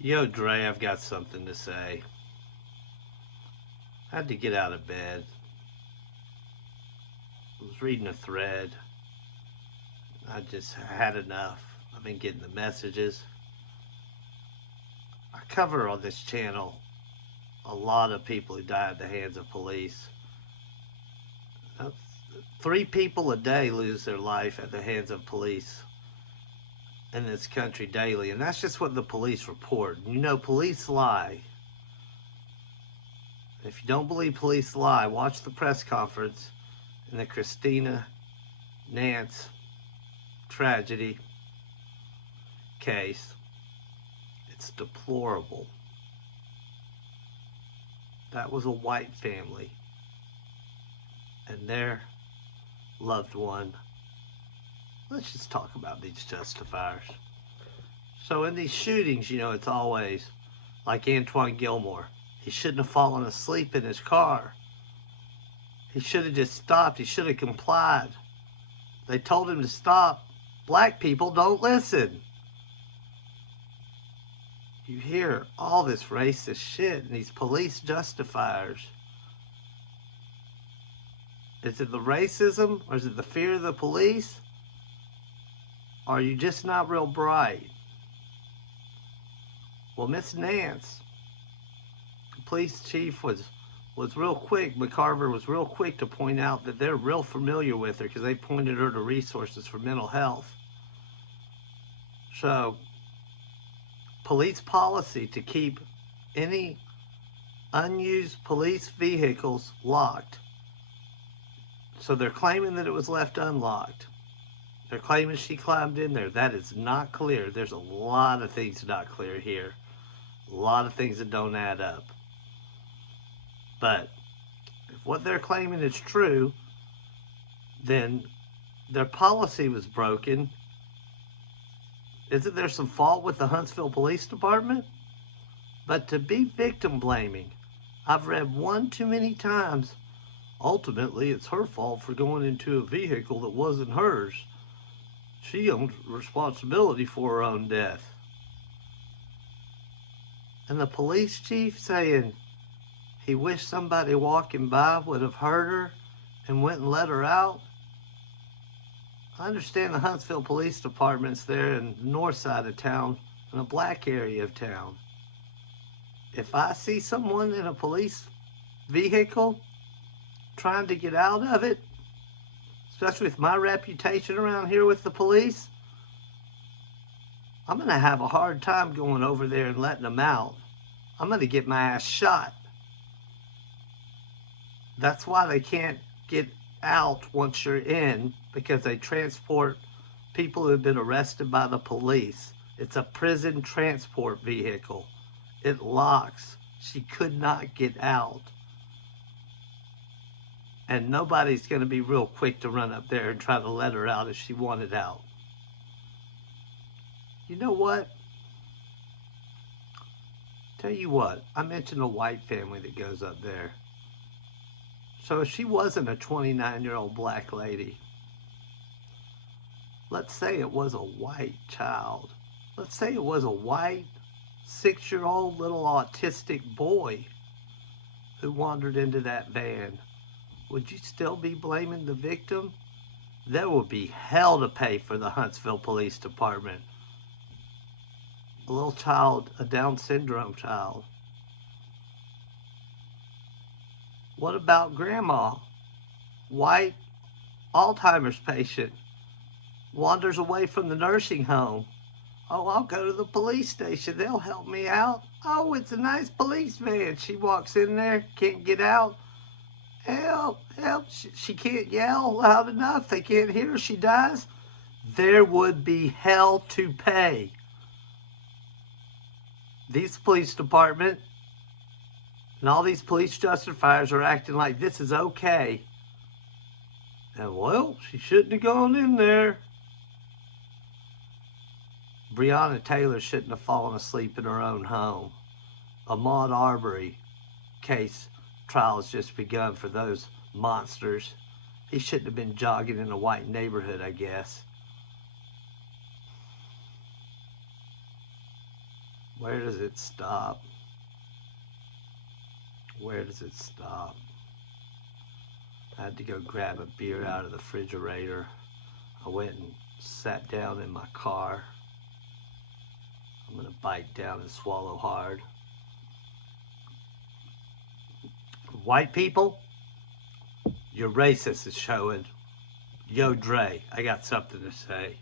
Yo, Dre, I've got something to say. I had to get out of bed. I was reading a thread. I just had enough. I've been getting the messages. I cover on this channel a lot of people who die at the hands of police. Uh, 3 people a day lose their life at the hands of police in this country daily, and that's just what the police report. You know, police lie. If you don't believe police lie, watch the press conference in the Christina Nance tragedy case. It's deplorable. That was a white family and their loved one. Let's just talk about these justifiers. So in these shootings, you know, it's always like Antoine Gilmore. He shouldn't have fallen asleep in his car. He should have just stopped. He should have complied. They told him to stop. Black people don't listen. You hear all this racist shit and these police justifiers. Is it the racism or is it the fear of the police? Or are you just not real bright? Well, Miss Nance, the police chief was real quick. McCarver was real quick to point out that they're real familiar with her because they pointed her to resources for mental health. So, police policy to keep any unused police vehicles locked. So they're claiming that it was left unlocked. They're claiming she climbed in there. That is not clear. There's a lot of things not clear here. A lot of things that don't add up. But if what they're claiming is true, then their policy was broken. Isn't there some fault with the Huntsville Police Department? But to be victim blaming, I've read one too many times. Ultimately, it's her fault for going into a vehicle that wasn't hers. She owns responsibility for her own death. And the police chief saying he wished somebody walking by would have heard her and went and let her out. I understand the Huntsville Police Department's there in the north side of town, in a black area of town. If I see someone in a police vehicle trying to get out of it, especially with my reputation around here with the police, I'm going to have a hard time going over there and letting them out. I'm going to get my ass shot. That's why they can't get out once you're in, because they transport people who have been arrested by the police. It's a prison transport vehicle. It locks. She could not get out. And nobody's going to be real quick to run up there and try to let her out if she wanted out. You know what? Tell you what, I mentioned a white family that goes up there. So if she wasn't a 29-year-old black lady, let's say it was a white child. Let's say it was a white 6-year-old little autistic boy who wandered into that van. Would you still be blaming the victim? There would be hell to pay for the Huntsville Police Department. A little child, a Down syndrome child. What about grandma? White Alzheimer's patient wanders away from the nursing home. Oh, I'll go to the police station. They'll help me out. Oh, it's a nice police van. She walks in there, can't get out. Help, help. She can't yell loud enough. They can't hear her. She dies. There would be hell to pay. These police department and all these police justifiers are acting like this is okay. And well, she shouldn't have gone in there. Breonna Taylor shouldn't have fallen asleep in her own home. Ahmaud Arbery case trial has just begun for those monsters. He shouldn't have been jogging in a white neighborhood, I guess. Where does it stop? Where does it stop? I had to go grab a beer out of the refrigerator. I went and sat down in my car. I'm gonna bite down and swallow hard. White people, your racist is showing. Yo, Dre, I got something to say.